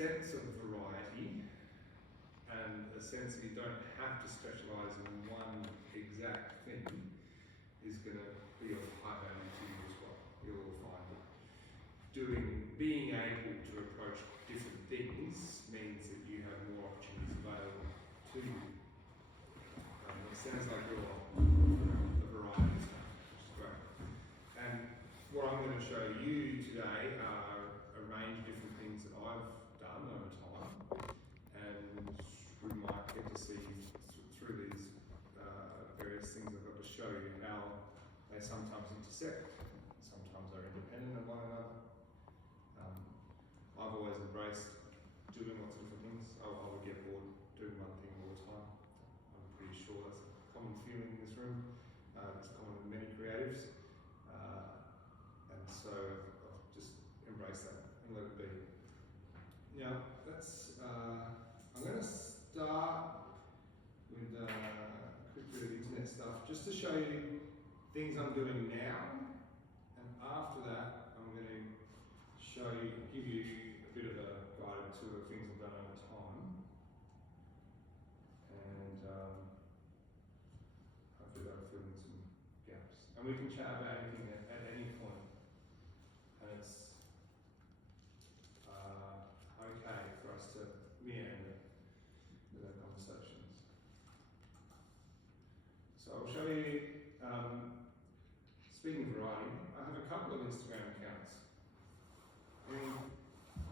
sense of variety and a sense that you don't have to specialise in one exact thing is going to be of high value to you as well. You'll find that being able to approach different things means that you have more opportunities available to you. It sounds like you're a variety of stuff, which is great. And what I'm going to show you today are a range of different things that I've done over time, and we might get to see through these various things I've got to show you how they sometimes intersect, sometimes are independent of one another. I've always embraced doing lots of different things. I would get bored doing one thing all the time. I'm pretty sure that's a common feeling in this room. It's common with many creatives. And so I've just embraced that and let it be. Now, I'm going to start with a quick bit of internet stuff just to show you things I'm doing now, and after that I'm going to give you a bit of a guided tour of things I've done over time, and hopefully that'll fill in some gaps. And we can chat about anything at any point, and it's okay for us to meander with our conversations. So I'll show you, speaking of variety, I have a couple of Instagram accounts.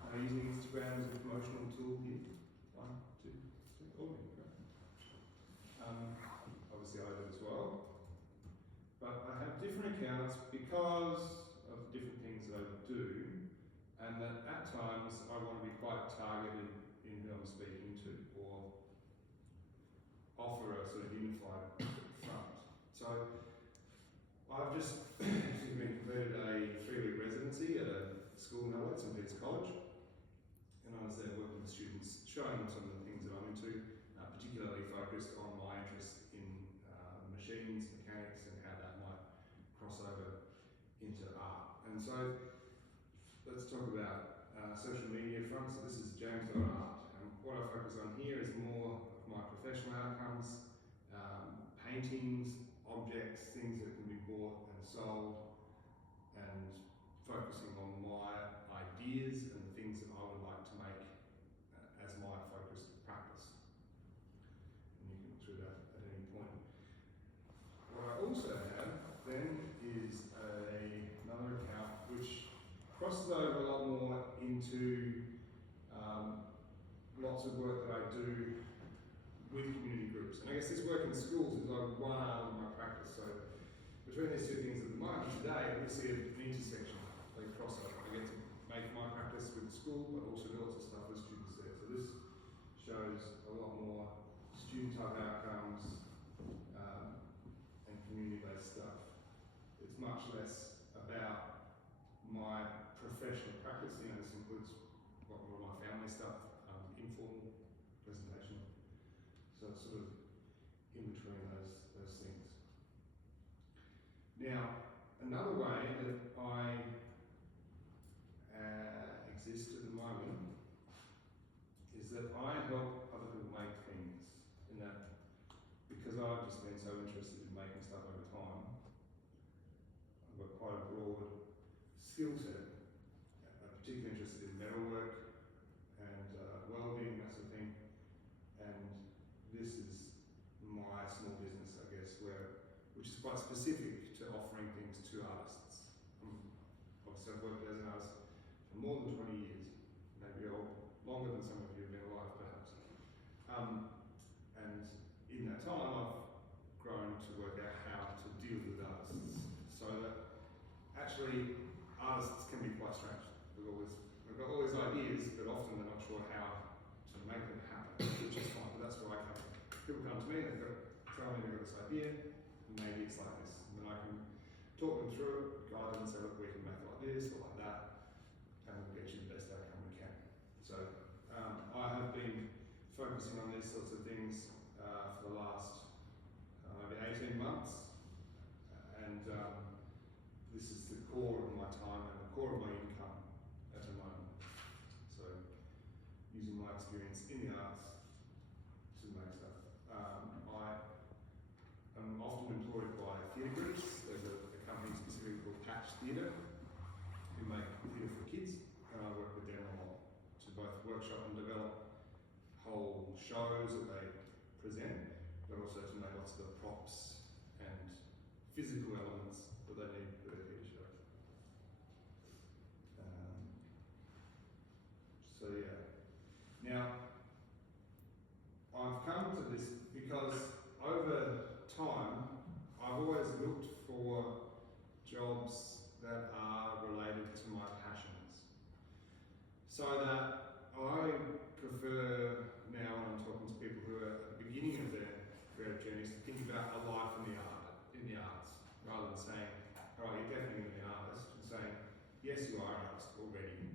I'm using Instagram as a promotional tool here. 1, 2, 3, all of you, obviously I do as well. But I have different accounts because of the different things that I do, and that at times I want to be quite targeted in who I'm speaking to, or offer a sort of unified front. So I've just completed a 3-week residency at a school now at St. Peter's College, and I was there working with students, showing them some of the things that I'm into, particularly focused on my interest in machines, mechanics, and how that might cross over into art. And so let's talk about social media front. So this is James.art, and what I focus on here is more of my professional outcomes, paintings, objects, things that can be bought and sold, and focusing on my ideas and the things that I would like to make as my focused practice. And you can look through that at any point. What I also have then is another account which crosses over a lot more into lots of work that I do with community groups. And I guess this work in schools is like one arm of my practice. So between these two things at the moment today, we see an intersection. They cross over. I get to make my practice with the school, but also do lots of stuff with students there. So this shows a lot more student type outcomes and community-based stuff. It's much less about my professional practice. You know, this includes a lot more of my family stuff, informal presentation. So it's sort of in between those things. Now, another way that I exist at the moment is that I help other people make things, in that because I've just been so interested in making stuff over time, I've got quite a broad skill set. I'm particularly interested in metalwork and welding, that sort of thing, and this is my small business, I guess, which is quite specific to offering things to artists. Obviously I've worked as an artist for more than 20 years, maybe longer than some of you have been alive perhaps. And in that time I've grown to work out how to deal with artists, so that actually artists can be quite strange. We've got all these ideas, but often they're not sure how to make them happen, which is fine, but that's where I come from. People come to me, tell me they've got this idea, maybe it's like this, and then I can talk them through it, guide them and say, look, we can make it like this or like that, and we'll get you the best outcome we can. So I have been focusing on these sorts of things for the last maybe 18 months, and this is the core of my time and the core of my income at the moment. So using my experience in the arts to make stuff. I am often employed by theatre groups. There's a company specifically called Patch Theatre who make theatre for kids, and I work with them a lot to both workshop and develop whole shows that they present, but also to make lots of the props and physical elements that they need for their theatre shows. So yeah. Now, I've come to this because over time, I've always looked for jobs that are related to my passions. So that I prefer now when I'm talking to people who are at the beginning of their creative journeys to think about a life in the arts, rather than saying, oh, you're definitely going to be an artist, and saying, yes, you are an artist already,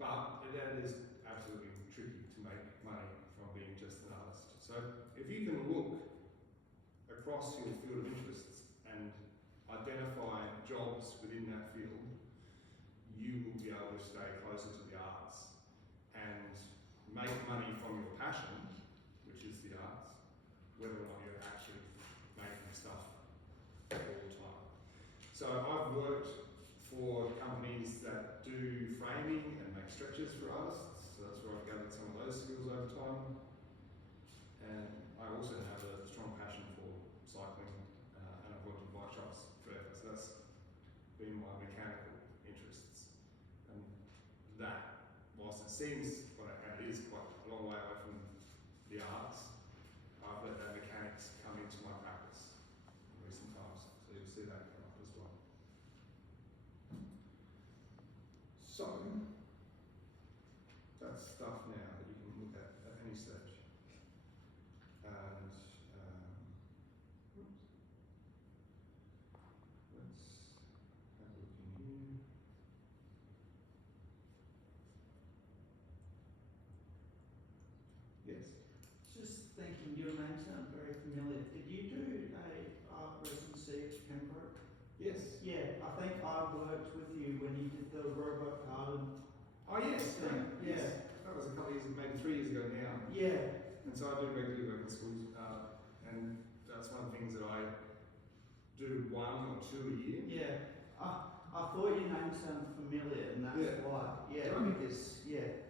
but that is absolutely tricky to make money from being just an artist. So if you can look across your field of interests and identify jobs within that field, you will be able to stay closer to the arts and make money from your passion, which is the arts, whether or not you're actually making stuff all the time. So I've worked for companies that do framing and make stretchers for artists, so that's where I've gathered some of those skills over time. And I also have a strong passion for cycling, and I've worked in bike shops forever, so that's been my mechanical interests. And that, whilst it seems, and it is quite a long way away from the arts, I've let that mechanics come into my practice in recent times, so you'll see that come up as well. So, that's stuff now that you can look at any stage. And oops. Let's have a look in here. Yes? Just thinking, your name sounds very familiar. Did you do a art residency at Pembroke? Yes. Yeah, I think I worked with you when you did the robot garden. Oh yes, thing. yes. Yeah. That was a couple of years, maybe 3 years ago now. Yeah. And so I do regularly work in schools, and that's one of the things that I do 1 or 2 a year. Yeah. I thought your name sounded familiar, and that's why. Yeah, Right. because, yeah.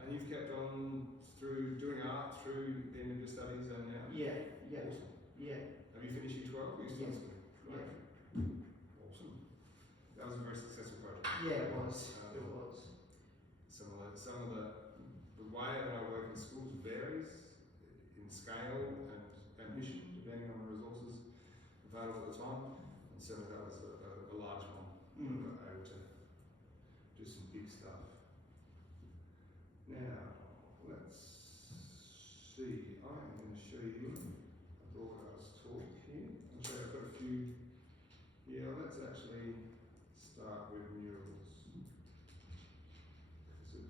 And you've kept on through doing art through the end of your studies and now? Yeah, yeah. Awesome. Yeah. Have you finished your 12? Are you still in Yeah. school? Right. Yeah. Awesome. That was a very successful project. Yeah, it was. It was. Some of the way that I work in schools varies in scale and mission, depending on the resources available at the time. And certainly that was a large one. We were able to do some big stuff. Now, let's see. I'm going to show you a broadcast talk here. I'll show you, I've got a few. Yeah, let's actually start with murals. Because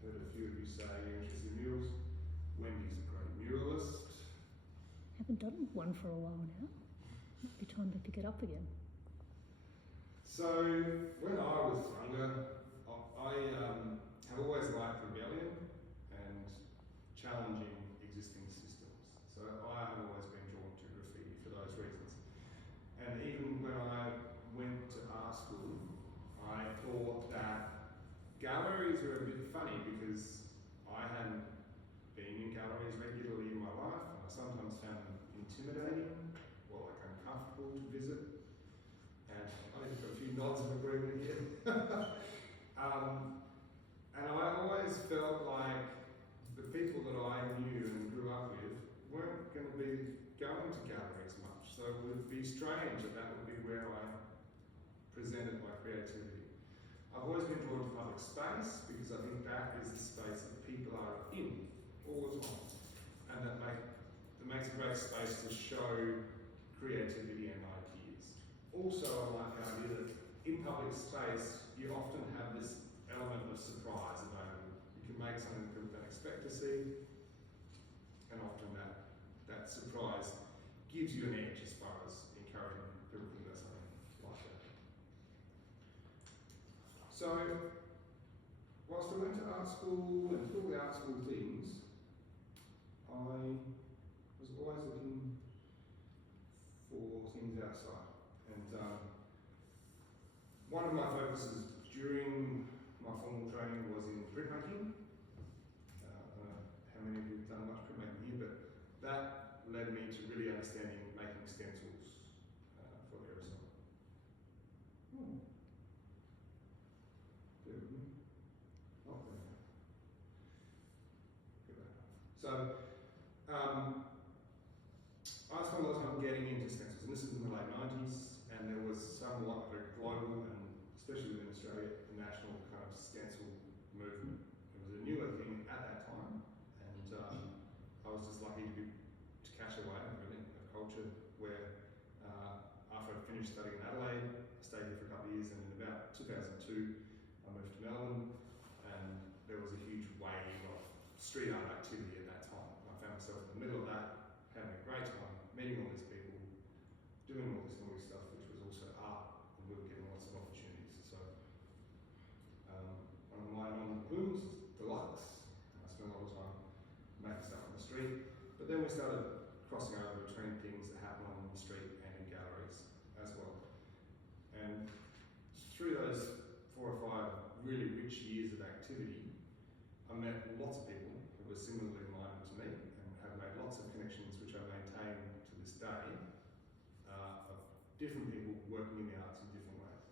I've heard a few of you say you're interested in murals. Wendy's a great muralist. Haven't done one for a while now. Might be time to pick it up again. So, when I was younger, I have always liked rebellion and challenging existing systems. So I have always been drawn to graffiti for those reasons. And even when I went to art school, I thought that galleries were a bit funny because I hadn't been in galleries regularly in my life, and I sometimes found them intimidating or like uncomfortable to visit. And I think I've got a few nods of agreement here. And I always felt like the people that I knew and grew up with weren't going to be going to galleries much. So it would be strange that would be where I presented my creativity. I've always been drawn to public space because I think that is the space that people are in all the time. And that makes a great space to show creativity and ideas. Also, I like the idea that in public space, you often have this element of surprise available. You can make something that people don't expect to see, and often that surprise gives you an edge as far as encouraging people to think about something like that. So, whilst I went to art school and took all the art school So I spent a lot of time getting into stencils, and this was in the late 90s, and there was somewhat of a global and, especially within Australia, a national kind of stencil movement. It was a newer thing at that time, and I was just lucky to catch a wave really of culture where after I finished studying in Adelaide, I stayed here for a couple of years, and in about 2002 I moved to Melbourne, and there was a huge wave of street art activity at that time. I found myself in the middle of that, having a great time, meeting all these people, doing all this noise stuff, which was also art, and we were getting lots of opportunities. So one of mine on the blooms was deluxe, and I spent a lot of time making stuff on the street. But then we started crossing over between things that happen on the street and in galleries as well. And through those 4 or 5 really rich years of activity, I met lots of people who were similarly minded to me and have made lots of connections which I maintain to this day of different people working in the arts in different ways.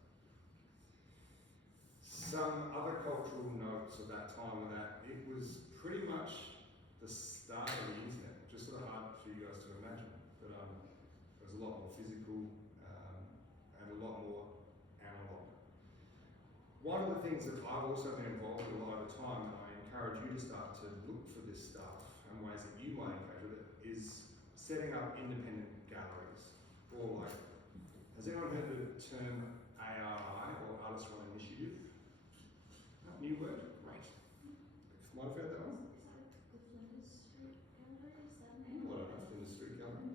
Some other cultural notes of that time were that it was pretty much the start of the internet, just sort of hard for you guys to imagine, but it was a lot more physical and a lot more analog. One of the things that I've also been involved with a lot over time, and I encourage you to start to look for this stuff and ways that you might engage with it, is setting up independent galleries. Or like, has anyone heard the term ARI, or Artist Run Initiative? New word? Great. Might have heard that one? What on earth in the street gallery?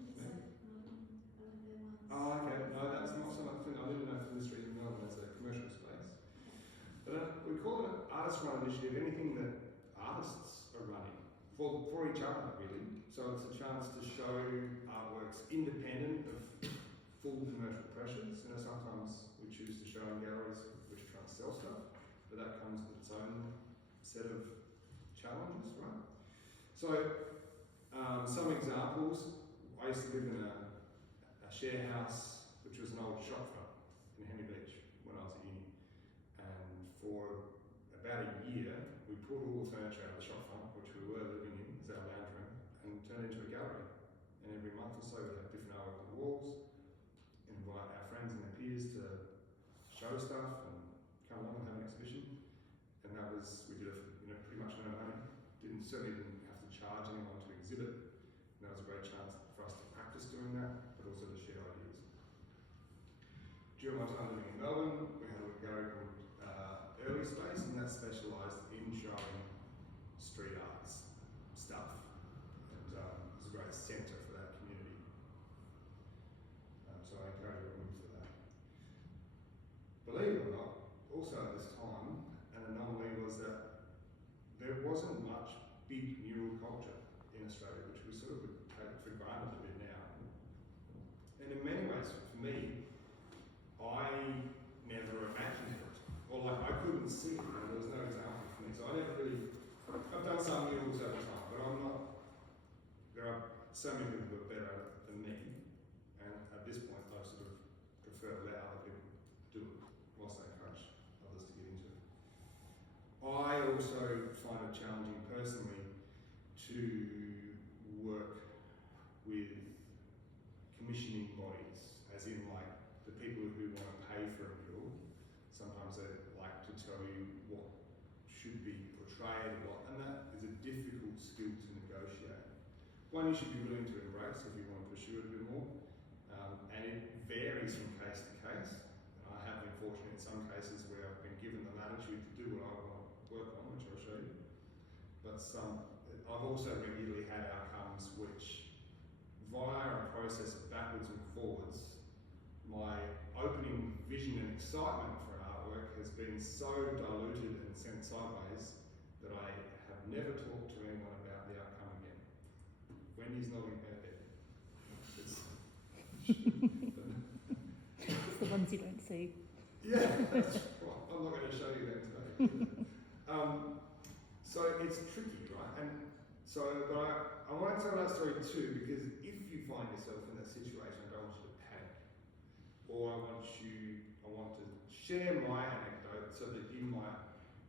Oh, okay. No, that's not so much. I didn't know from the street in Melbourne as a commercial space. But we call it an artist run initiative, anything that artists are running for each other, really. So it's a chance to show artworks independent of full commercial pressures. You know, sometimes we choose to show in galleries which are trying to sell stuff, but that comes with its own set of challenges, right? So some examples. I used to live in a share house, which was an old shop front in Henry Beach when I was at uni. And for about a year, we pulled all the furniture out of the shop front, which we were living in as our lounge room, and turned it into a gallery. And every month or so, we'd have different artwork on the walls, invite our friends and their peers to show stuff and come along and have an exhibition. And that was, we did it for pretty much no money. Certainly didn't have to charge anyone to exhibit. And that was a great chance for us to practice doing that, but also to share ideas. During my time living in Melbourne, we had a gallery called Early Space, and that specialised in showing street arts stuff. And it was a great centre for that community. So I encourage everyone to that. Believe it or not, also at this time, an anomaly was that there wasn't much big mural culture in Australia, which we sort of would take for granted a bit now. And in many ways, for me, I never imagined it. Or like, I couldn't see it, there was no example for me. So I never really, I've done some murals over time, but I'm not, there are so many people who are better at it than me. And at this point, I sort of prefer to let other people do it, whilst I encourage others to get into it. I also find it challenging personally to work with commissioning bodies, as in like the people who want to pay for a mural. Sometimes they like to tell you what should be portrayed or what, and that is a difficult skill to negotiate. One you should be willing to embrace if you want to pursue it a bit more, and it varies from case to case. And I have been fortunate in some cases where I've been given the latitude to do what I want to work on, which I'll show you. But I've also regularly had outcomes which, via a process of backwards and forwards, my opening vision and excitement for an artwork has been so diluted and sent sideways that I have never talked to anyone about the outcome again. Wendy's nodding her head. It's the ones you don't see. Yeah, that's right. I'm not going to show you that today. So it's tricky, right? And so, but I want to tell that story too, because if you find yourself in that situation, I don't want you to panic. Or I want to share my anecdote so that you might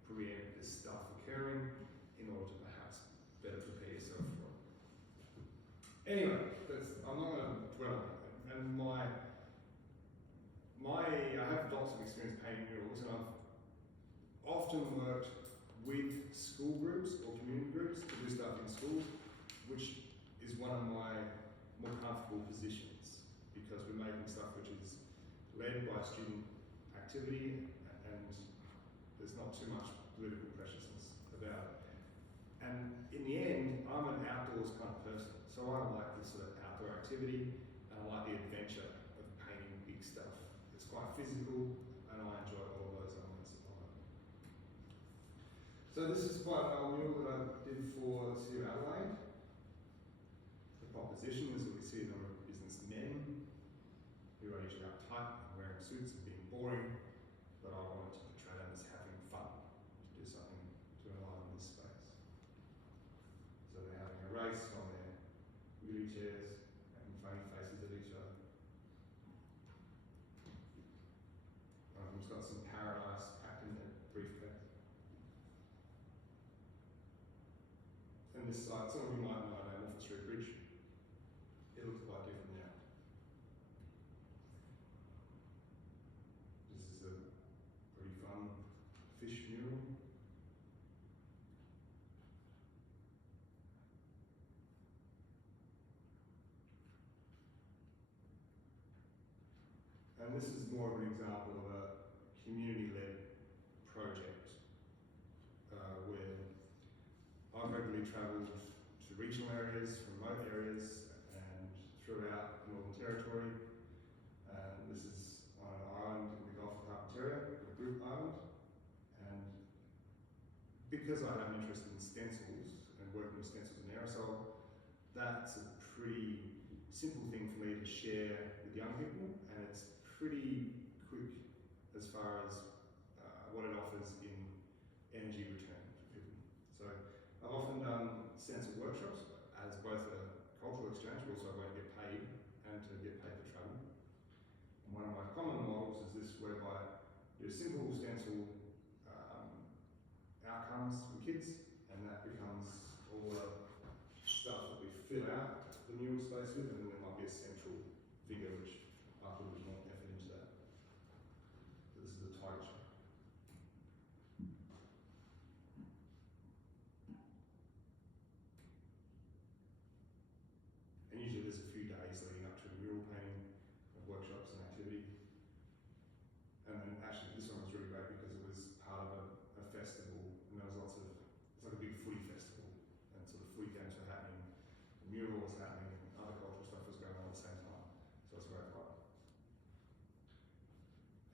preempt this stuff occurring in order to perhaps better prepare yourself for Anyway, I'm not going to dwell on it. And I have lots of experience painting murals, and I've often worked with school groups or community groups to do stuff in schools, which is one of my more comfortable positions, because we're making stuff which is led by student activity and there's not too much political preciousness about it. And in the end, I'm an outdoors kind of person, so I like this sort of outdoor activity, and I like the adventure of painting big stuff. It's quite physical, and I enjoy all of those elements of it. So this is quite an old mural that I did for the City of Adelaide. The proposition is that we see a number of businessmen who are usually uptight and wearing suits and being boring, but I wanted to portray them as having fun, to do something to enliven this space. So they're having a race on their wheelchairs, making funny faces at each other. One of them's got some paradise packed in their briefcase. And this site, some of you might know Moffat Street Bridge. It looks quite different now. This is a pretty fun fish mural. And this is more of an example of a community-led project where I've regularly travelled to regional areas, remote areas, and throughout the Northern Territory. This is on an island in the Gulf of Carpentaria, a group island. And because I have an interest in stencils and working with stencils and aerosol, that's a pretty simple thing for me to share with young people, and it's pretty quick as far as what it offers in energy return for people. So I've often done stencil workshops as both a cultural exchange, but also a way to get paid and to get paid for travel. And one of my common models is this, whereby there's simple stencil outcomes for kids, and that becomes all the stuff that we fill out the mural space with, and then there might be a central figure which I put a bit more effort into that. So this is a tiger shape. And usually there's a few days leading up to a mural painting, workshops and activity. And then actually this one was really great because it was part of a festival, and there was lots of, it's like a big footy festival, and so the footy games were happening, the mural was happening, and other cultural stuff was going on at the same time. So it's very fun.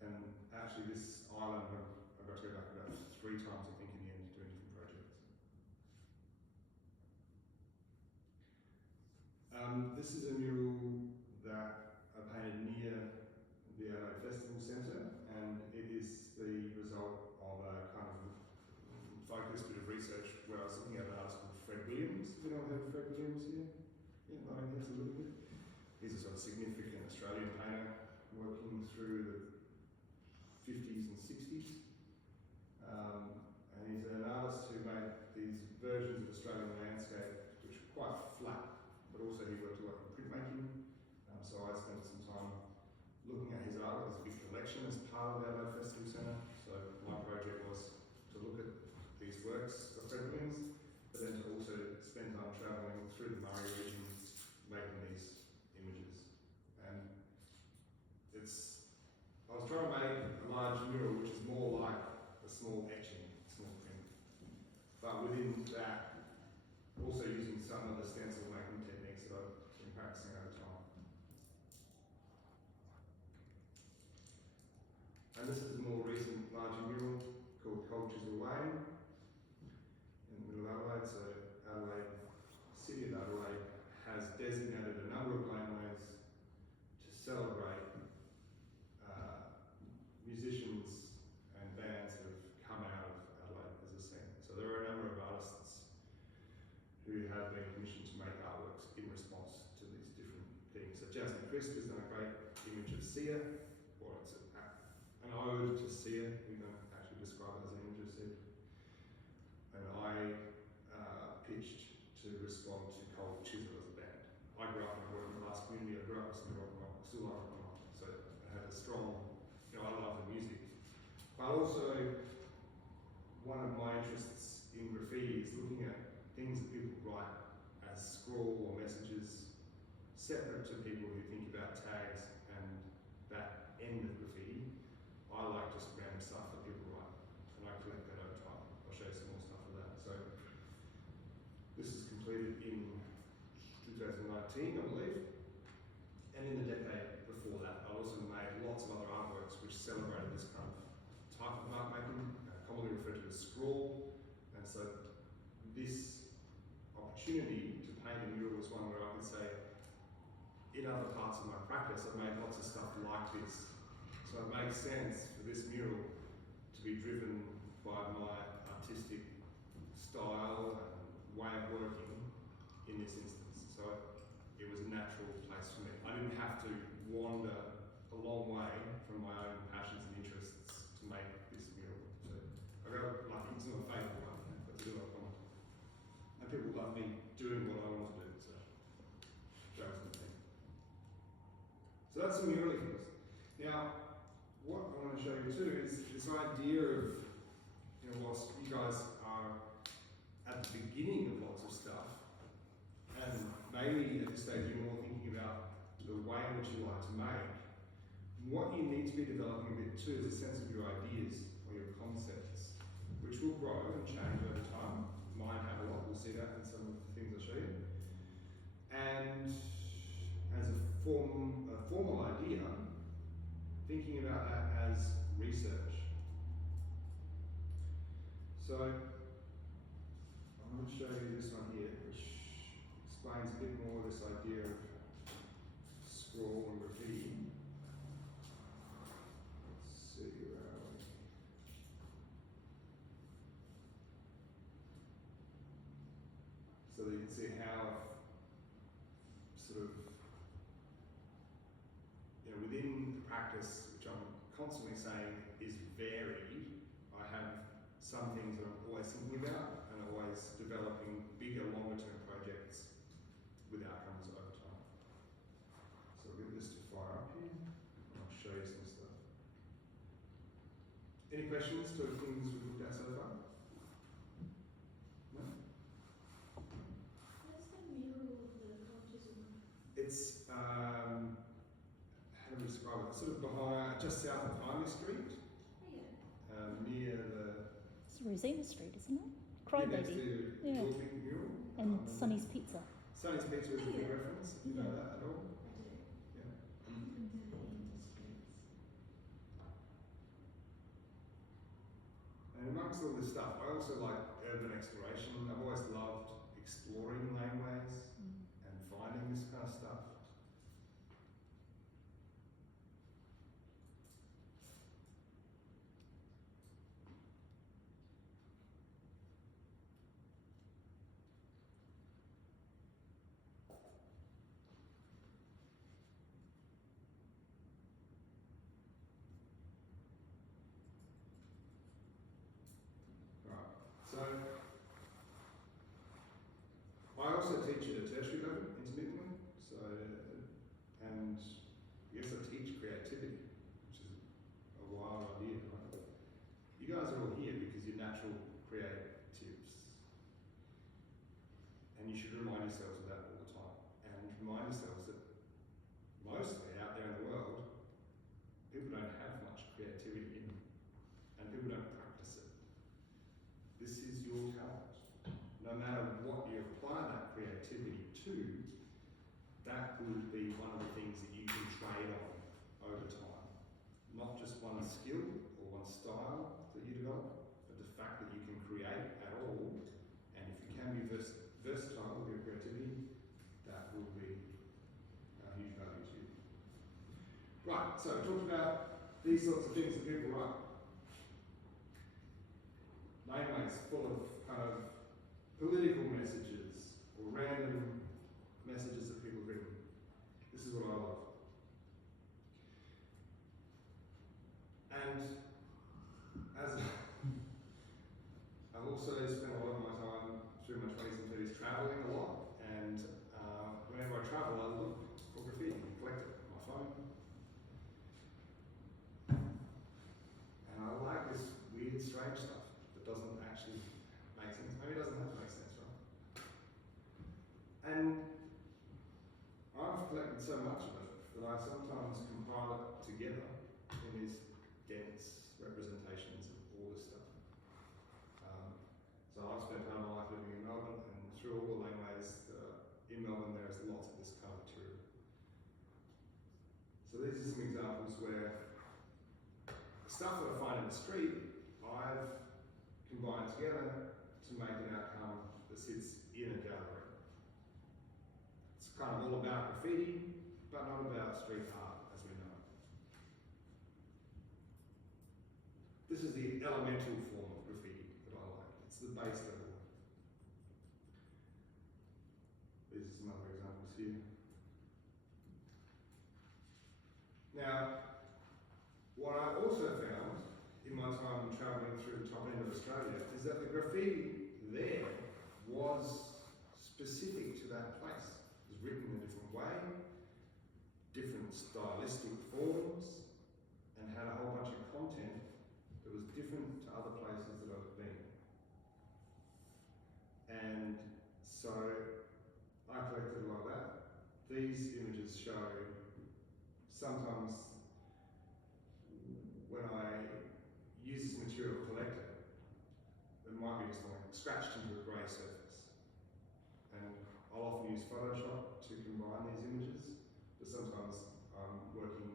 And actually this island, I got to go back about 3 times I think in the end, doing different projects. This is a mural that I painted near the Adelaide Festival Centre, and it is the result of a kind of focused bit of research where I was looking at an artist called Fred Williams. Have you ever heard of Fred Williams here? Yeah, I think a little bit. He's a sort of significant Australian painter working through the 50s and 60s. And he's an artist who made these versions of Australian landscape which were quite flat, but also he worked a lot in printmaking. So I spent some time looking at his art. There's a big collection as part of the Adelaide Festival Centre. So my project was to look at these works of Fred Williams, but then to also spend time travelling through the Murray region making these images. And I was trying to make a large mural which is more like a small etching, small print. But within that, also using some of the stencil making techniques that I've been practicing over time. And this is a more recent larger mural called Cultures Away in the middle of Adelaide. So Adelaide, City of Adelaide has designated a number of laneways to celebrate musicians and bands that have come out of Adelaide as a scene. So there are a number of artists who have been commissioned to make artworks in response to these different things. So Jasmine Crisp has done a great image of Sia, or it's an ode to Sia. We don't actually describe it as an image of Sia. And I pitched to respond to Cold Chisel as a band. I grew up listening to rock and roll, still like rock and roll. So I have a strong, I love the music. But also, one of my interests in graffiti is looking at things that people write as scrawl or messages separate to people who think about tags and that end of graffiti. I like just random stuff that people write, and I collect that over time. I'll show you some more stuff of that. So this is completed in 2019, I believe. And in the decade before that, I also made lots of other artworks which celebrated this kind of type of art making, commonly referred to as scrawl. And so this opportunity to paint a mural was one where I could say, in other parts of my practice, I've made lots of stuff like this. So it makes sense for this mural to be driven by my artistic style and way of working in this instance. So it was a natural place for me. I didn't have to wander a long way from my own passions and interests to make this mural. So I got lucky. It's not a favourite one, but to do it on. And people love me doing what I want to do. So that was the thing. So that's some mural things. Now, what I want to show you too is this idea of, whilst you guys are at the beginning of lots of stuff, and maybe at this stage you're more thinking about the way in which you like to make, what you need to be developing a bit too is a sense of your ideas or your concepts, which will grow and change over time. Mine have a lot, we'll see that in some of the things I'll show you. And as a formal idea, thinking about that as research. So I'm going to show you this one here, which explains a bit more this idea of scroll and graffiti. Let's see, where are we? So that you can see how sort of, within the practice, which I'm constantly saying is varied, I have some things that I'm always thinking about and always developing bigger, longer term projects with outcomes over time. So we'll get this to fire up here and I'll show you some stuff. Any questions to things we've looked at so far? No? What's the mural of the autism? It's, how do we describe it? Sort of behind, just south of Highney Street, Oh yeah. near the It's Rosina Street, isn't it? Crow next Lady. to Yeah. your big mural. And Sonny's Pizza. Sonny's Pizza is a big reference, if you know that at all. I do. Yeah. In the industries. And amongst all this stuff, I also like urban exploration. I've always loved exploring laneways and finding this kind of stuff. So, I also teach at a tertiary level intermittently. So, and I guess I teach creativity, which is a wild idea, right? You guys are all here because you're natural creatives, and you should remind yourselves of that all the time, and remind yourselves that mostly out there in the world, people don't have much creativity in them, and people don't practice it. This is your talent. No matter what you apply that creativity to, that will be one of the things that you can trade on over time. Not just one skill or one style that you develop, but the fact that you can create at all, and if you can be versatile with your creativity, that will be a huge value to you. Right, so talked about these sorts of things that people write. Laneways full of kind of political messages or random messages that people have written. This is what I love. And as I've also spent a lot of my time through my 20s and 30s travelling a lot, and whenever I travel, I look for graffiti and collect it. I sometimes compile it together in these dense representations of all this stuff. So I've spent part of my life living in Melbourne, and through all the laneways in Melbourne there is lots of this kind of material. So these are some examples where the stuff that I find in the street, I've combined together to make an outcome that sits in a gallery. It's kind of all about graffiti, but not about street art as we know it. This is the elemental form of graffiti that I like. It's the base level. These are some other examples here. Now, what I also found in my time travelling through the top end of Australia is that the graffiti there was specific to that place. It was written in a different way, different stylistic forms, and had a whole bunch of content that was different to other places that I've been. And so I collected a lot of that. These images show sometimes when I use this material collected, it might be just like scratched into a grey surface. And I'll often use Photoshop to combine these images, but sometimes I'm working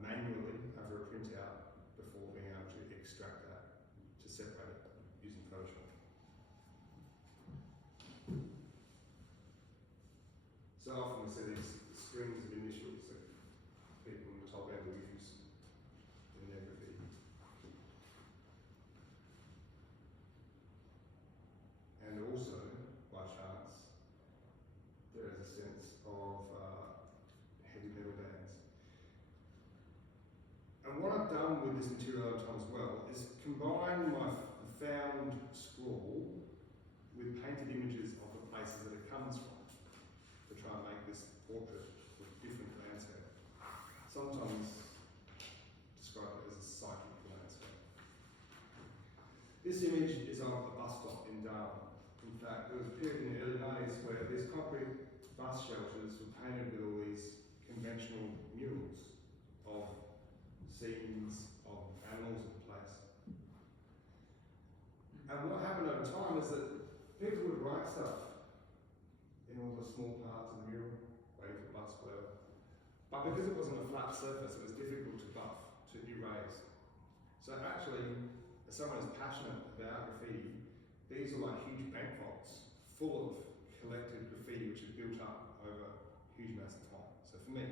manually over a printout before being able to extract that to separate it using Photoshop. So often we see these strings of initials that people in the top end will use in their graffiti. And also, by chance, there is a sense of heavy metal bands. And what I've done with this material over time as well is combine my found scrawl with painted images of the places that it comes from to try and make this portrait of a different landscape. Sometimes describe it as a psychic landscape. This image is of a bus stop in Dodd. In fact, there was a period in the early 90s where these concrete bus shelters were painted with all these conventional murals of scenes of animals of the place. And what happened over time is that people would write stuff in all the small parts of the mural, waiting for bus, whatever. But because it wasn't a flat surface, it was difficult to buff, to erase. So actually, as someone who's passionate about graffiti, these are like huge bank vaults full of collected graffiti which had built up over huge amounts of time. So for me,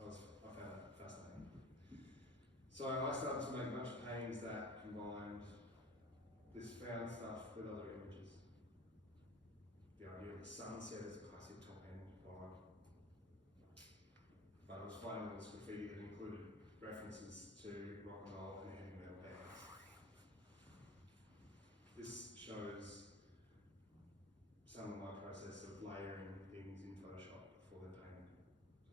I found that fascinating. So I started to make a bunch of paintings that combined this found stuff with other images. The idea of the sunset as a classic top end vibe. But I was finding this graffiti that included references to rock and roll and heavy metal bands. This shows some of my process of layering things in Photoshop before they're painted.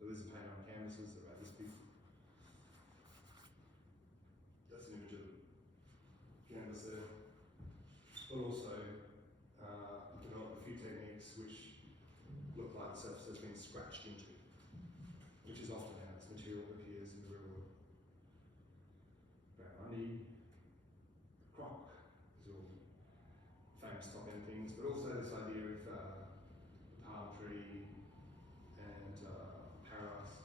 So these are painted on canvases that are about this big. That's an image of the canvas there. But also developed a few techniques which look like the surface has been scratched into, which is often how this material appears in the real world. Brown honey, croc, these are all famous top end things, but also this idea of palm tree and paradise.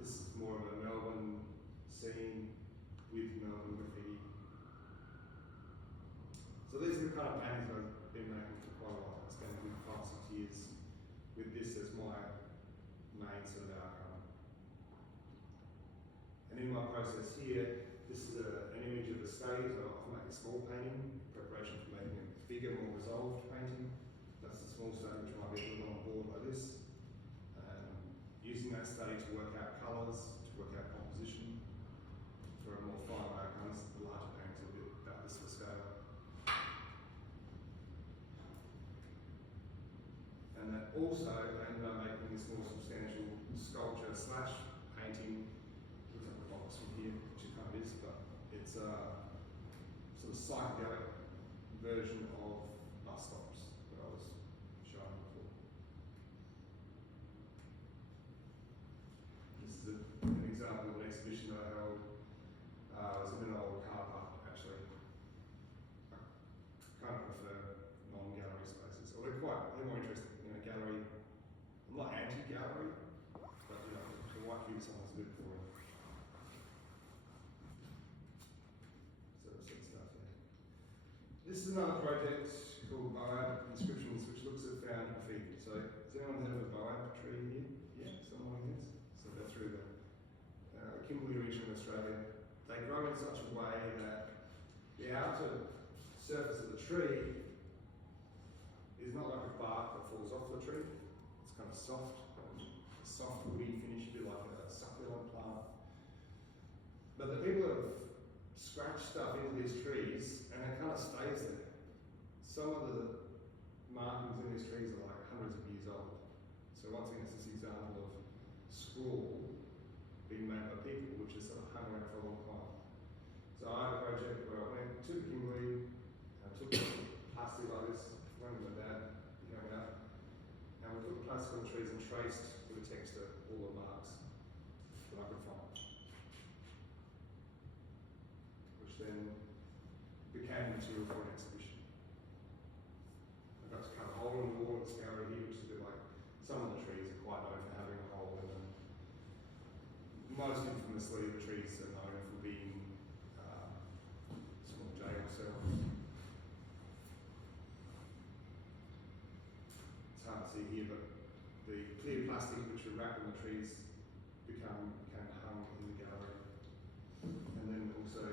This is more of a Melbourne scene with Melbourne graffiti. So these are the kind of paintings I've been making for quite a while. I spent a good 5 or 6 years with this as my main sort of outcome. And in my process here, this is an image of the stage. I often make a small painting in preparation for making a bigger, more resolved painting. That's the small study which might be a little on board like this. Using that study to work out colours, to work out composition. For a more final outcomes, the larger paintings are a bit about this for scale. And that also I ended up making this more substantial sculpture slash painting. Looks like a box from here, which it kind of is, but it's a sort of psychedelic version of bus stops that I was showing before. This is another project called Boab Inscriptions, which looks at found graffiti. So, has anyone heard of a Boab tree here? Yeah, someone has. So they're through the Kimberley region of Australia. They grow in such a way that the outer surface of the tree is not like a bark that falls off the tree. It's kind of soft woody finish, a bit like a succulent plant. But the people have scratched stuff into these trees and it kind of stays there. Some of the markings in these trees are like hundreds of years old. So once again, it's this example of scrawl being made by people, which has sort of hung around for a long time. So I had a project where I went to the Kimberley, I took plastic like this, went with my dad, came out, and we put the plastic on the trees and traced with a texter all the marks that I could find. Which then became material for an exhibition. I got to cut a hole in the wall at this gallery here, which is a bit like some of the trees are quite known for having a hole in them. Most infamously, the trees are known for being small jail cells. It's hard to see here, but the clear plastic which were wrapped on the trees became hung in the gallery. And then also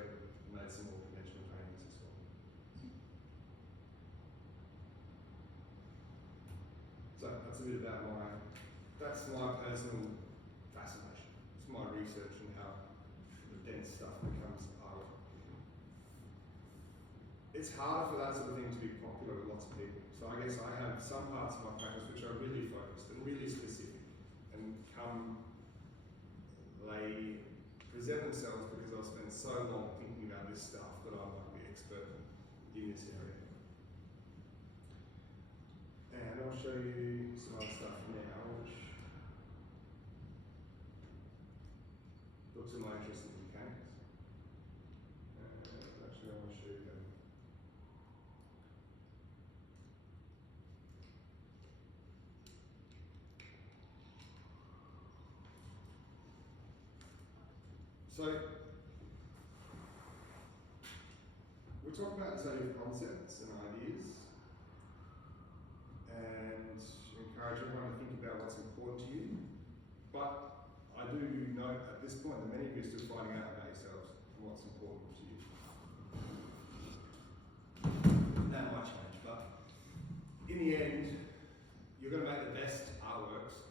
made some more conventional paintings as well. So that's a bit about that's my personal fascination. It's my research and how the dense stuff becomes art. It's hard for that sort of thing to be popular with lots of people. So I guess I have some parts of my practice which are really focused and really specific and they present themselves because I've spent so long thinking about this stuff that I'm like the expert in this area. And I'll show you some other stuff now, which looks at my interest in mechanics. Actually, I want to show you them. So, we're talking about this idea of concepts and ideas, and encourage everyone to think about what's important to you. But I do note at this point that many of you are still finding out about yourselves and what's important to you. That might change, but in the end, you're going to make the best artworks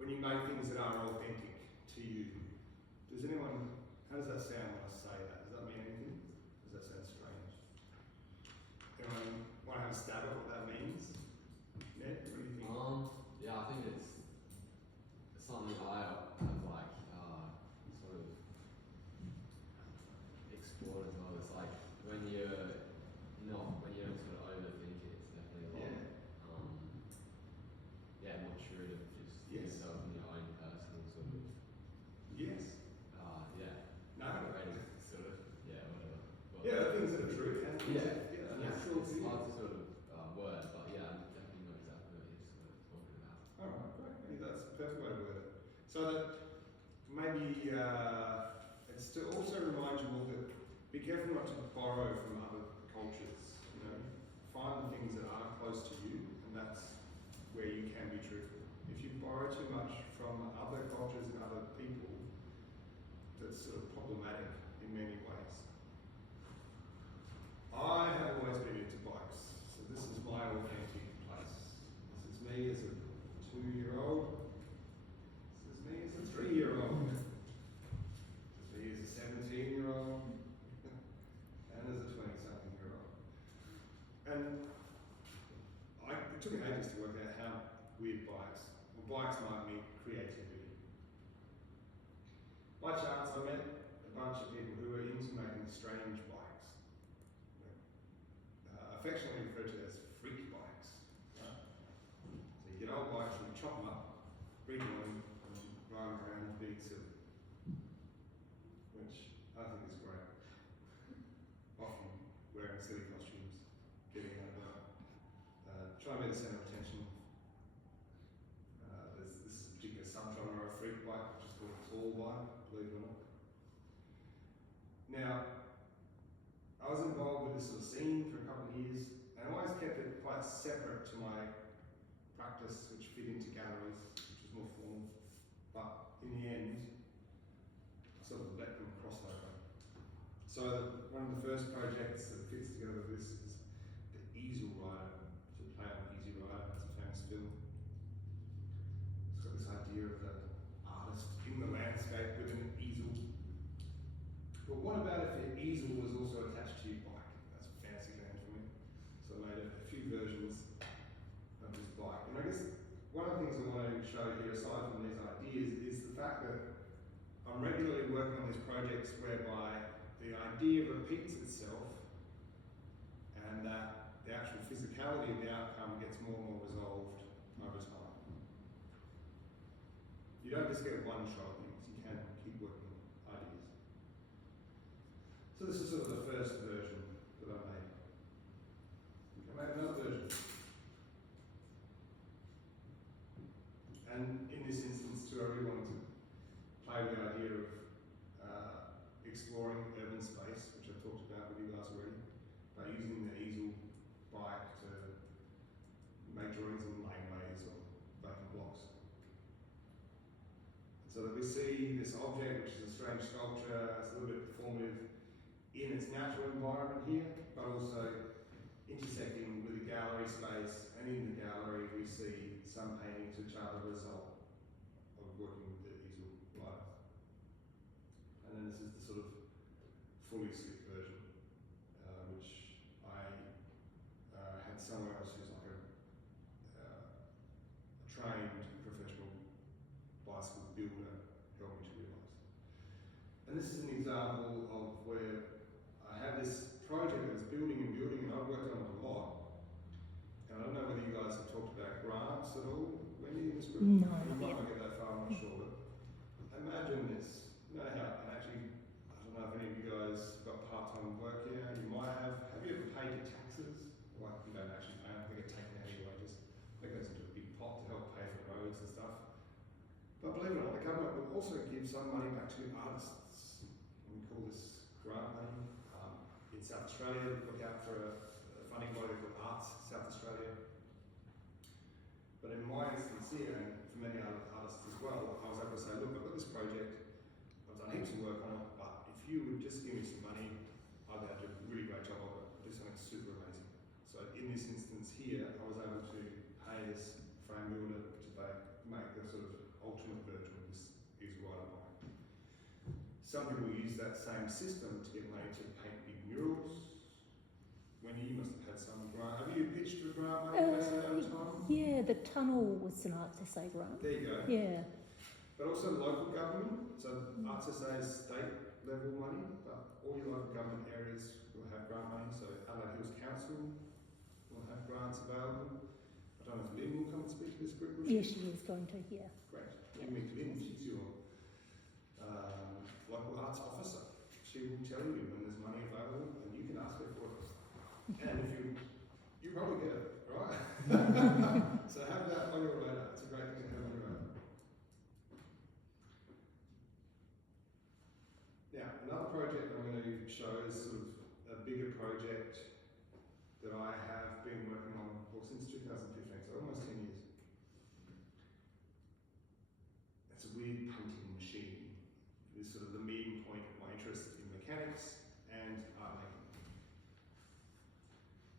when you make things that are authentic to you. How does that sound when I say that? Does that mean anything? Does that sound strange? Anyone want to have a stab at what that means? Ned, what do you think? Yeah, I think it's something I have like sort of explored as well. It's like when you don't sort of overthink it, it's definitely a lot more true to just yourself and your own personal sort of Yes. No. whatever. Yeah, things that are true and things that natural to It's you. hard to sort of word, but yeah, I definitely know exactly what you're sort of talking about. Alright, great. Maybe that's a perfect way to word it. So that maybe it's to also remind you all that be careful not to borrow from other cultures. You know, find the things that are close to you, and that's where you can be truthful. If you borrow too much from other cultures and other people, that's sort of problematic in many ways. I have always been into bikes, so this is my authentic place. This is me as a 2-year-old. This is me as a 3-year-old. This is me as a 17-year-old. And as a 20-something-year-old. And it took me ages to work out how weird bikes might mean creativity. By chance, I met a bunch of people who were into making strange bikes. Affectionately referred to as freak bikes. Right? So you get old bikes and you chop them up, bring them and ride them around being silly. Which I think is great. Often wearing silly costumes, getting out of trying to be the centre of attention. This is a particular subgenre of freak bike, which is called a tall bike, believe it or not. Now, I was involved with this sort of fit into galleries, which was more formal. But in the end, I sort of let them cross over. So one of the first projects that fits together with this is the easel rider. To play on Easy Rider, that's a famous film. It's got this idea of the artist in the landscape with an easel. But what about if the easel was also attached to your bike? That's a fancy name for me. So I made a few versions of this bike. And I guess one of the things I want to show here, aside from these ideas, is the fact that I'm regularly working on these projects whereby the idea repeats itself and that the actual physicality of the outcome gets more and more resolved over time. You don't just get one shot at things, you can keep working on ideas. So this is sort of the first version that I made. I made another version. And in this instance too, I really wanted to play with the idea of exploring urban space, which I've talked about with you guys already, by using the easel bike to make drawings on laneways or vacant blocks. So that we see this object, which is a strange sculpture, it's a little bit performative in its natural environment here, but also intersecting with the gallery space, and in the gallery we see some paintings which are the result of working with the easel rider. And then this is the sort of fully slick version, which I had someone else who's like a trained professional bicycle builder help me to realise. And this is an example of where I had this project that was building and building, and I worked on it a lot. And I don't know whether you guys have talked about grants at all. Wendy, in this group? No, We not might yet. not get that far, I'm not sure. But imagine this. You know how, and actually, I don't know if any of you guys got part-time work here. You might have. Have you ever paid your taxes? Well, you don't actually pay them. They get taken out of your wages. That goes into a big pot to help pay for roads and stuff. But believe it or not, the government will also give some money back to artists. We call this grant money. In South Australia, look out for a funding body called Arts South Australia. But in my instance here, and for many other artists as well, I was able to say, look, I've got this project, I've done heaps of work on it, but if you would just give me some money, I'd be able to do a really great job of it, do something super amazing. So in this instance here, I was able to pay this frame builder to make the sort of ultimate version of this easel rider bike. Some people use that same system to get money to paint big murals. Wendy, you must have had some grant. Have you pitched for grant money over time? Yeah, the tunnel was an Arts Essay grant. There you go. Yeah. But also local government. So Arts Essay is state level money, but all your local government areas will have grant money. So Adelaide Hills Council will have grants available. I don't know if Lynn will come and speak to this group. Will she? Yes, she is going to, yeah. Great. You meet Lynn, she's your local arts officer. She will tell you when there's money available and you can ask her for it. And if you probably get it, right? So have that on your radar. It's a great thing to have on your radar. Now, another project that I'm going to show is sort of a bigger project that I have been working on since 2015, so almost 10 years. It's a weird painting machine. It's sort of the meeting point of my interest in mechanics and art making.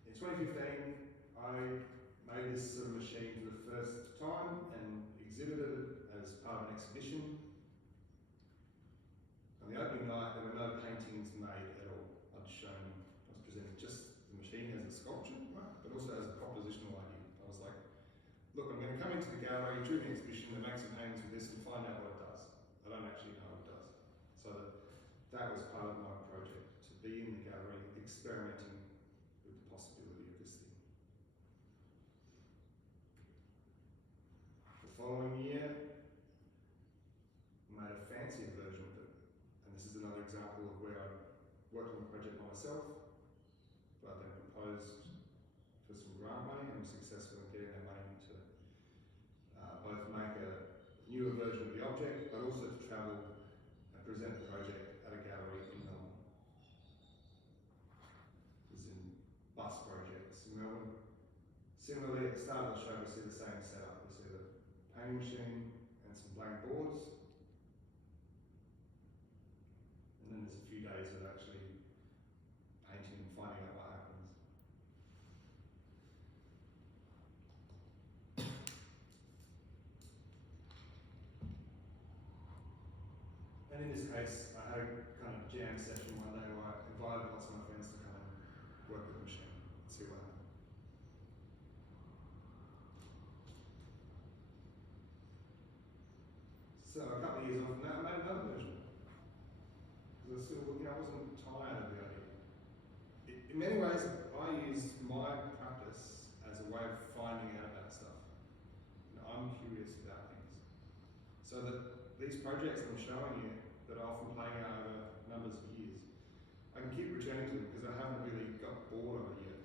In 2015, I made this sort of machine for the first time and exhibited it as part of an exhibition. On the opening night, there were no paintings made at all. I was presented just the machine as a sculpture, right? But also as a propositional idea. I was like, look, I'm going to come into the gallery during the exhibition and make some paintings with this and find out what it does. I don't actually know what it does. So that was part of my project, to be in the gallery experimenting with the possibility of this thing. The following year, I made a fancier version of it. And this is another example of where I worked on the project by myself, but then proposed for some grant money and was successful in getting that money to both make a newer version of the object, but also to travel and present the project at a gallery in Melbourne. This is in bus projects in Melbourne. Similarly, at the start of the show, we see the same setup. We see the painting machine, and some blank boards. And then there's a few days of actually painting and finding out what happens. And in this case, I had a kind of jam session one day where I invited lots of my friends to come and work with the machine and see what happened. So a couple of years on from that, I made another version. Because I was still, I wasn't tired of the idea. In many ways, I use my practice as a way of finding out about stuff. I'm curious about things. So that these projects that I'm showing you, that are often playing out over numbers of years, I can keep returning to them because I haven't really got bored of it yet.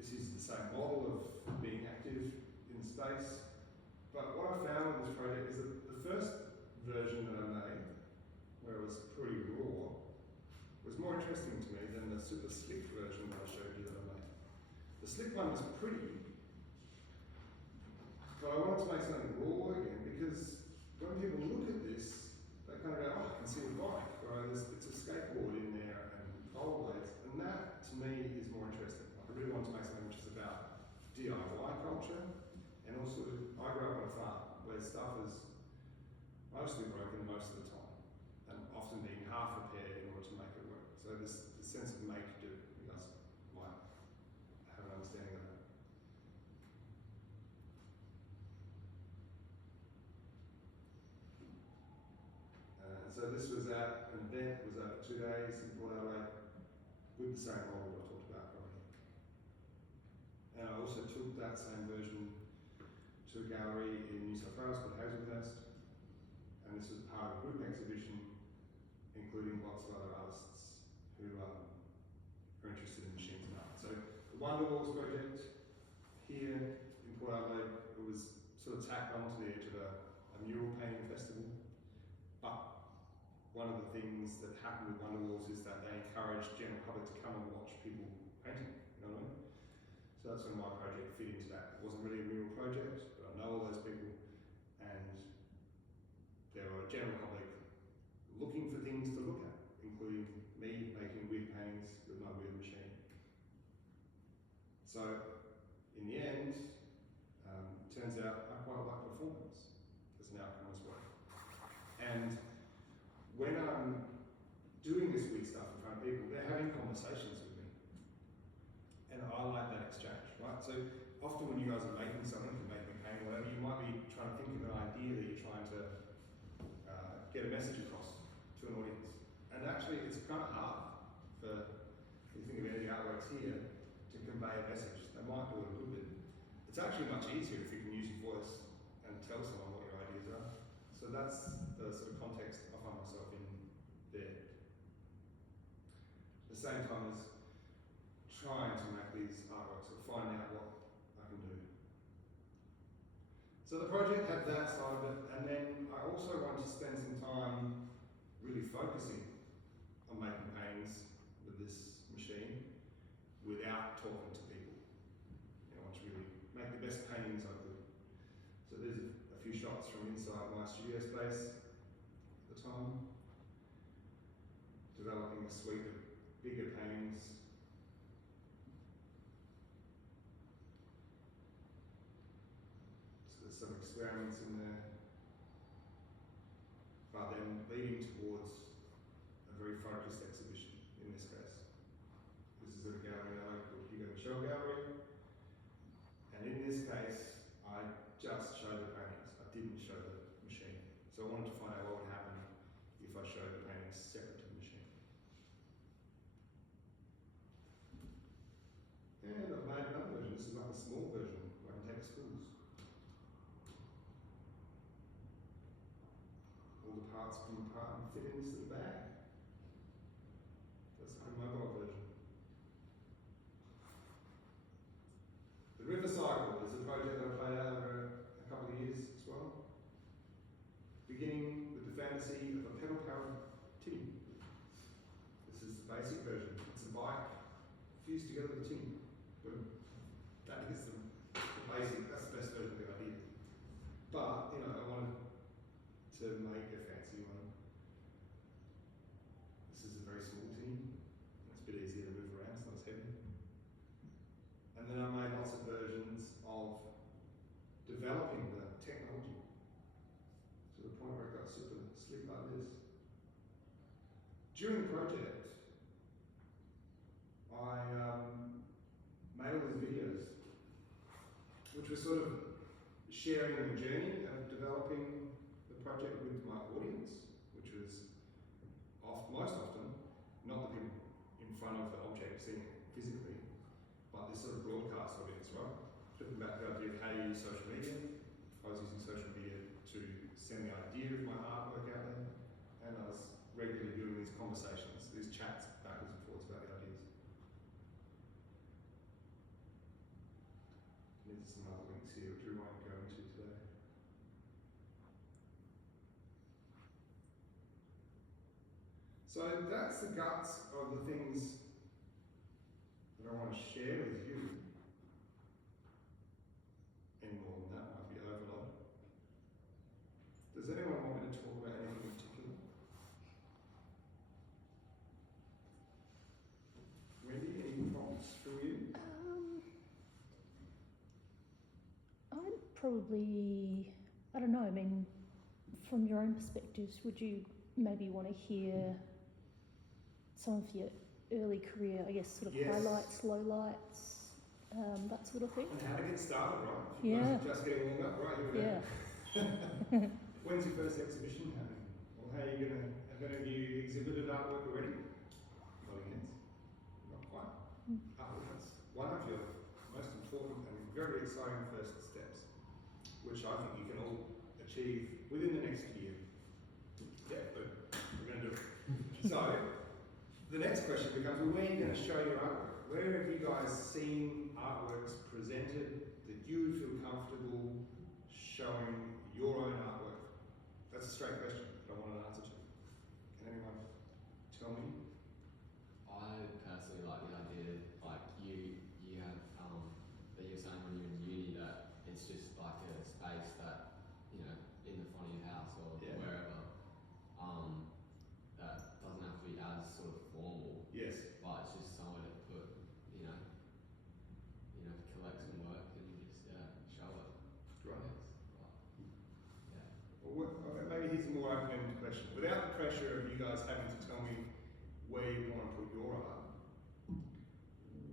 This is the same model of being active in space. But what I found with this project is that the first version that I made, where it was pretty raw, was more interesting to me than the super slick version that I showed you that I made. The slick one was pretty, but I wanted to make something raw again because when people look at this, they kind of go, oh, I can see a bike, or it's a skateboard in there and rollerblades, and that to me is more interesting. I really want to make something which is about DIY culture, and also I grew up on a farm where stuff is mostly broken most of the time, and often being half repaired in order to make it work. So this sense of make do, you guys might have an understanding of that. So this was at an event, it was over 2 days in Port Adelaide with the same model that I talked about already. And I also took that same version to a gallery in New South Wales called Hazelhurst. And this was part of a group exhibition, including lots of other artists who are interested in machines and art. So the Wonderwalls project here in Port Adelaide, it was sort of tacked onto the edge of a mural painting festival. But one of the things that happened with Wonderwalls is that they encouraged general public to come and watch people painting, you know what I mean? So that's when my project fit into that. It wasn't really a mural project, but I know all those people, and there were general public looking for things to look at, including me making weird paintings with my weird machine. So in the end, turns out I quite like performance as an outcome as well. And when I'm doing this weird stuff in front of people, they're having conversations with me. And I like that exchange, right? So often when you guys are making something, making a painting, whatever, you might be trying to think of an idea that you're trying to get a message across to an audience. And actually, it's kind of hard for, if you think of any artworks here, to convey a message. They might do it a little bit. It's actually much easier if you can use your voice and tell someone what your ideas are. So that's the sort of context I find myself in there. At the same time as trying to make these artworks or find out what I can do. So the project had that side of it, and then I also wanted to spend some time really focusing on making paintings with this machine without talking to people. I want to really make the best paintings I could. So there's a few shots from inside my studio space at the time, developing a suite of bigger paintings. So there's some experiments in there, but then leading towards a very focused exhibition in this case. This is at a gallery I like called Hugo Michel Gallery, and in this case I just showed the paintings, I didn't show the machine. So I wanted to find out what would happen if I showed the paintings separate to the machine. And I've made another version. This is like a small version where I can take schools. All the parts come apart and fit in this little bag. That's like a mobile version. The River Cycle is a project that I played out over a couple of years as well. Beginning with the fantasy of a pedal-powered tinny. This is the basic version. It's a bike fused together with a tin. Boom. That is the during the project, I made all these videos, which was sort of sharing the journey of developing the project with my audience, which was most often not the people in front of the object seeing it physically, but this sort of broadcast audience, right? Talking about the idea of how you use social media. I was using social media to send the idea of my artwork out there, and I was regularly doing these conversations, these chats backwards and forwards about the ideas. And there's some other links here which we won't go into today. So that's the guts of the things that I want to share with you. Any more than that might be overload. Does anyone want me to talk about anything in particular? Wendy, any prompts from you? I'd probably, I don't know, I mean, from your own perspectives, would you maybe want to hear some of your early career, I guess, sort of Yes. highlights, lowlights, that sort of thing? And how to get started, right? Yeah. Just getting warmed up, right? Here we Yeah. go. When's your first exhibition happening? Or how are you gonna, have you exhibited artwork already? Nodding heads. Not quite. That's one of your most important and very exciting first steps, which I think you can all achieve within the next year. Yeah, but we're going to do it. So, the next question becomes, well, where are you going to show your artwork? Where have you guys seen artworks presented that you would feel comfortable showing your own artwork? That's a straight question that I want an answer to. Can anyone tell me? I personally like the idea, like you have that you're saying when you're in uni that it's just like a space that, you know, in the front of your house or wherever, that doesn't have to be as sort of formal, Yes. but it's just somewhere to put, you know, collect some work and just show it. Right. Yeah. Maybe here's a more open-ended question. Without the pressure of you guys having to tell me where you want to put your art,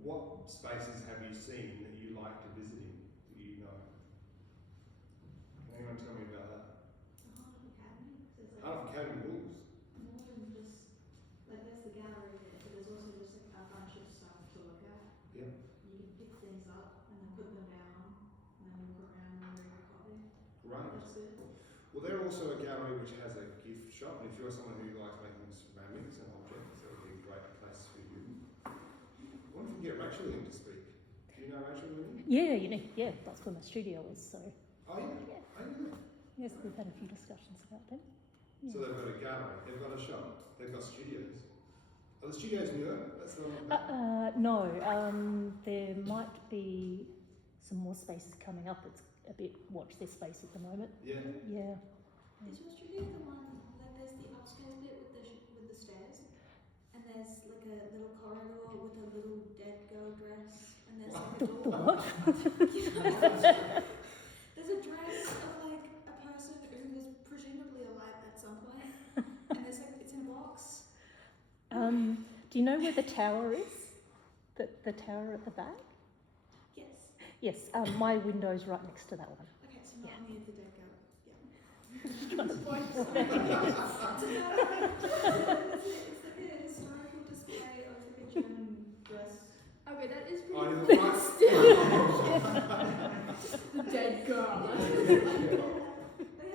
what spaces have you seen that you like to visit in, that you know? Can anyone tell me about that? The Heart of Academy, so it's Heart of like Academy Rules. more than just, like there's the gallery there, but there's also just like a bunch of stuff to look at. Yep. You can pick things up and then put them down and then walk around and read your copy. Right. That's good. Well, they're also a gallery which has a gift shop, and if you're someone who likes making ceramics and objects, that would be a great place for you. I wonder if we can get Rachel in to speak. Do you know Rachel Winnie? Yeah, yeah, that's where my studio is, so Oh yeah. Yeah. I know. yes, we've had a few discussions about them. So they've got a gallery, they've got a shop, they've got studios. Are the studios newer? That's not No, there might be some more spaces coming up. It's a bit watch this space at the moment. Yeah. Yeah. Is your studio the one, like there's the upstairs bit with the stairs, and there's like a little corridor with a little dead girl dress, and there's like a The door. what? There's a dress of like a person who was presumably alive at some point, and there's like it's in a box. Do you know where the tower is? The tower at the back? Yes. Yes, my window's right next to that one. Okay, so not Yeah. near the dead girl. Yeah. Trying to It's like a historical display of like a German dress. Okay, that is Oh, pretty you're cool. right. The dead girl.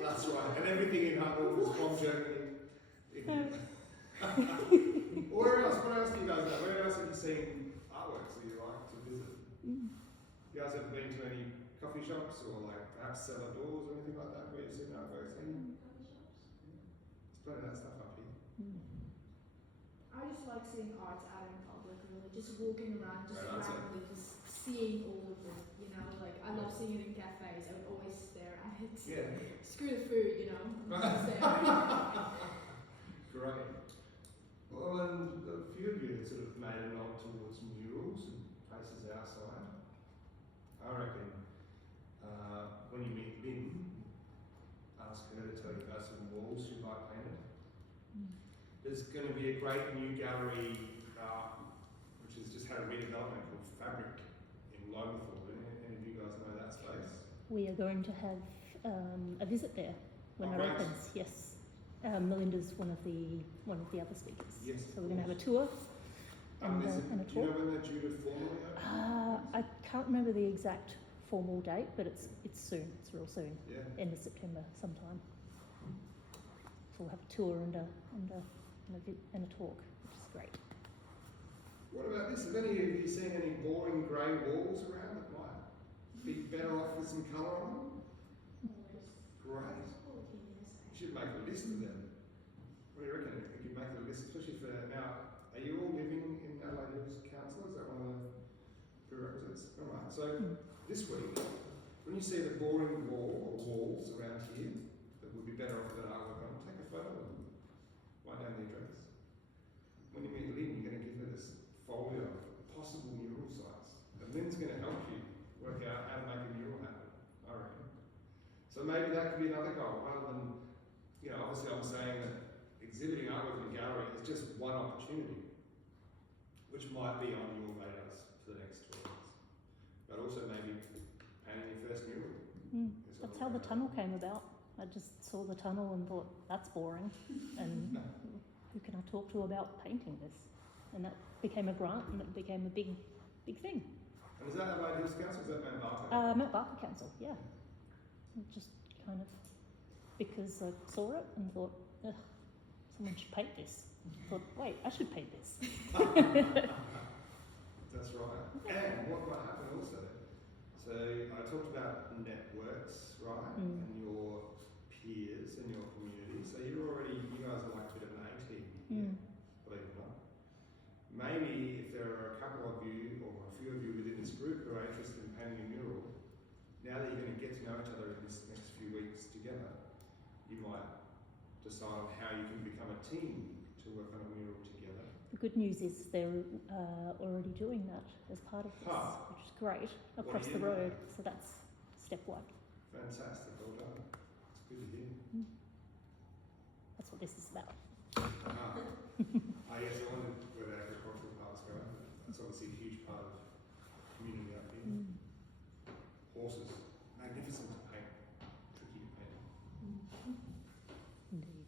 That's right. And everything in Hamburg was from Germany. Where else? What else do you guys know? Where else have you seen artworks that you like to visit? You guys ever been to any coffee shops or like perhaps cellar doors or anything like that where you've seen artworks? There's plenty of that stuff up here. I just like seeing art out in public, really. Just walking around, just Right, that's it. randomly, just seeing all of it, you know? Like, I love seeing it in cafes. I would always stare at it. Yeah. Screw the food, you know? Just stare. Great. Well, and a few of you have sort of made a nod towards murals and places outside. I reckon when you meet Lynn, ask her to tell you about some walls she'd like painted. There's going to be a great new gallery which has just had a redevelopment called Fabric in Lomathorpe. Any of you guys know that space? We are going to have a visit there when Oh, it great. opens. Yes, Melinda's one of the other speakers. Yes, So of we're going to have a course. tour and, Is it, and a do you know talk. when they're due to formally open? I can't remember the exact formal date, but it's soon. It's real soon. Yeah. End of September sometime. So we'll have a tour and a talk, which is great. What about this? Have any of you seen any boring grey walls around that might be better off with some colour on them? Great. You should make a list of them. What do you reckon? If you make a list, especially for now. Are you all living in Adelaide Hills Council? Is that one of the prerequisites? All right. So this week, when you see the boring wall or walls around here that would be better off with an artwork on, take a photo of them. Write down the address. When you meet Lynn, you're going to give her this folio of possible mural sites, and Lynn's going to help you work out how to make a mural happen. I reckon. So maybe that could be another goal, rather than, obviously I'm saying that exhibiting artwork in a gallery is just one opportunity, which might be on your radars for the next 12 months. But also maybe painting your first mural. That's how the tunnel came about. I just saw the tunnel and thought, that's boring, and who can I talk to about painting this? And that became a grant, and it became a big thing. And is that Adelaide Hills Council, or is that Mount Barker? Mount Barker Council, yeah. Just kind of because I saw it and thought, ugh, someone should paint this. I thought, wait, I should paint this. That's right. And what might happen also, so I talked about networks, right? And your peers and your community. So you guys are like a bit of an A-team here, believe it or not. Maybe if there are a couple of you or a few of you within this group who are interested in painting a mural, now that you're going to get to know each other in this next few weeks together, you might decide on how you can become a team to work on a mural together. The good news is they're already doing that as part of this, which is great, across the road. So that's step one. Fantastic, well done. It's good to hear. That's what this is about. Yes, I wondered where the agricultural part's going. That's obviously a huge part of the community up here. Horses, magnificent to paint, tricky to paint. Indeed.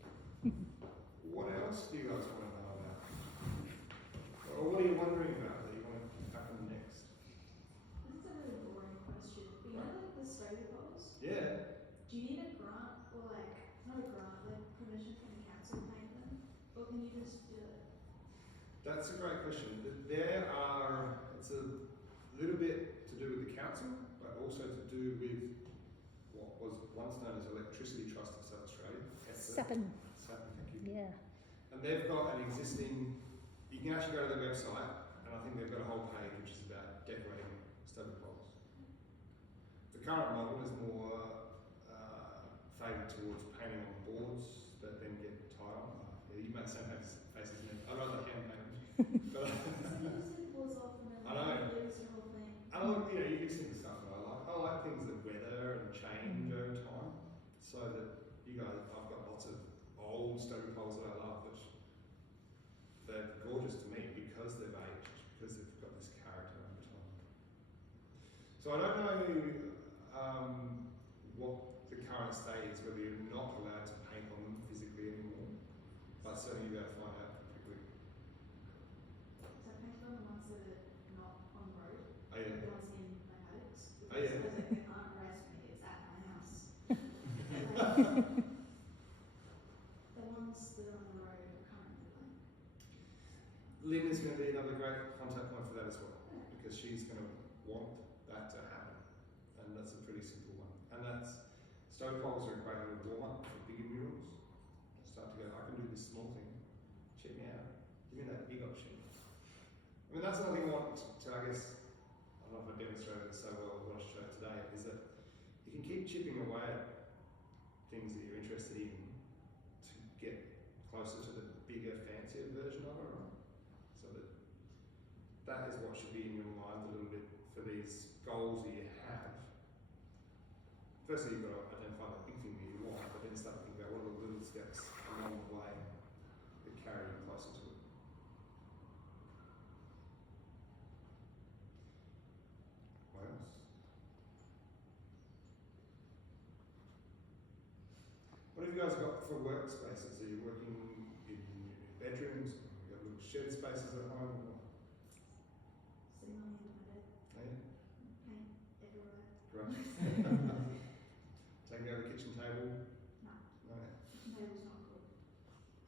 What else do you guys want to know about? Or what are you wondering about that you want to happen next? This is a really boring question. But you know, like the solar poles? Yeah. Do you need a grant or not a grant, permission from the council to paint them? Or can you just do it? That's a great question. It's a little bit to do with the council, but also to do with what was once known as Electricity Trust of South Australia. Sapin. Sapin, thank you. Yeah. And they've got an existing, you can actually go to their website, and I think they've got a whole page which is about decorating stone poles. The current model is more favoured towards painting on boards that then get tied on. Yeah, you made the same face as me. I'd rather hand paint them. But I know. You can see the stuff that I like. I like things that weather and change over time, so that I've got lots of old stone poles that I love, which they're gorgeous to me because they've aged, because they've got this character over time. So I don't know what the current state is, whether you're not allowed to paint on them physically anymore, but certainly you'll be able to find out quickly. So I painted on the ones that are not on the road. Oh yeah. The ones in my paddocks. Oh yeah. I was like, they can't arrest me, it's at my house. The ones that are on the road, I can't remember. Lynn is going to be another great contact point for that as well, because she's going to want that to happen, and that's a pretty simple one. And stone poles are a great little warm up for bigger murals. Start to go, I can do this small thing. Check me out. Give me that big option. I mean, that's another thing I want to, I guess, I don't know if I demonstrated it so well with what I showed today, is that you can keep chipping away at things that you're interested in to get closer to the bigger, fancier version of it, right? So that is what should be in your mind a little bit for these goals that you have. Firstly, you've got to identify the big thing that you want, but then start thinking about what are the little steps along the way that carry guys got for workspaces? Are you working in bedrooms? Or you got little shed spaces at home? Or what? Sitting on the end of my bed, Yeah, paint everywhere. great. Taking over the kitchen table? No. No. Table's not good.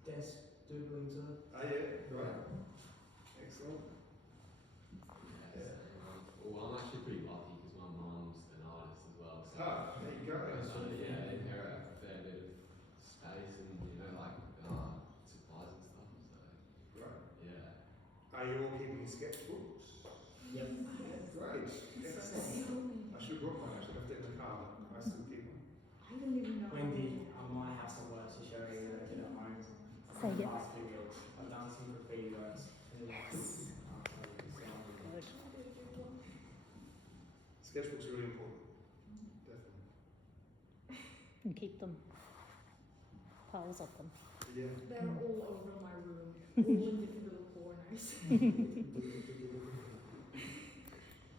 Desk doodling to it. Oh yeah, great. Excellent. Yeah. Well, I'm actually pretty lucky because my mum's an artist as well. So Ah, there you go. yeah, inherit a fair bit of space and like supplies and stuff. So Great. yeah. Are you all keeping sketchbooks? Yep. Great. Excellent. I should have brought mine. I should have left it in the car, but I still keep them. I don't even know. Wendy, my house at work, she showed me that I did at home. Say In the it. past few weeks, I've done some graffiti works. Yes. Good. Sketchbooks are really important. Definitely. And keep them. Piles of them. Yeah. They're all over my room, all in different little corners.